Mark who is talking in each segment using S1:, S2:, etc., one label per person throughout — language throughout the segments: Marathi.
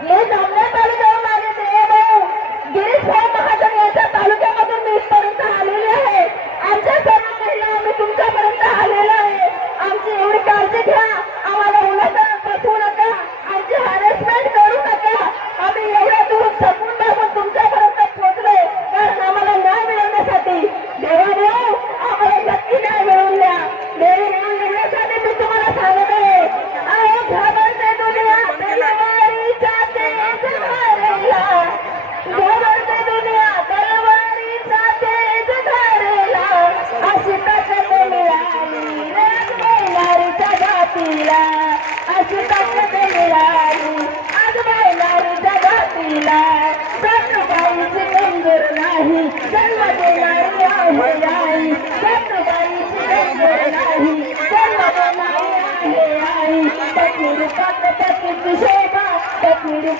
S1: मी धामणे तालुक्यावर माझे श्रेय भाऊ गिरीश तालुक्यामधून मी इथपर्यंत आहे. आमच्या सर्व महिला आहे. आमची एवढी काळजी घ्या.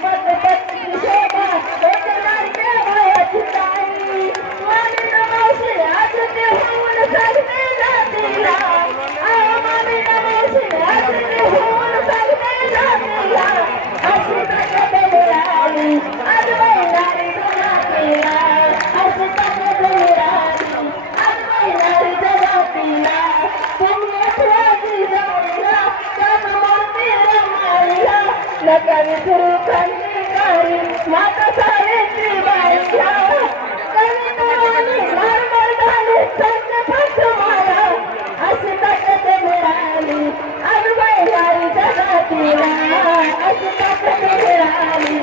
S1: tu. नकामी सुरू क्रांतिकारी माता सावित्री बाई कवितावानी मार्मर झाली संत पाठमाला अशी ताकद मिळाली अनुबाई जगातीला. अशी ताकद मिळाली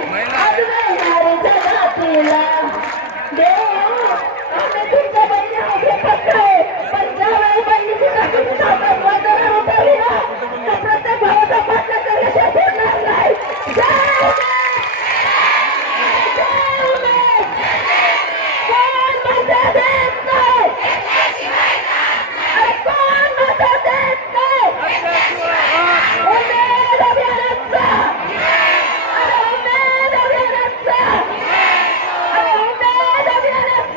S1: अनुबाई जगातीला. देव आम्ही तुमच्या बहिणी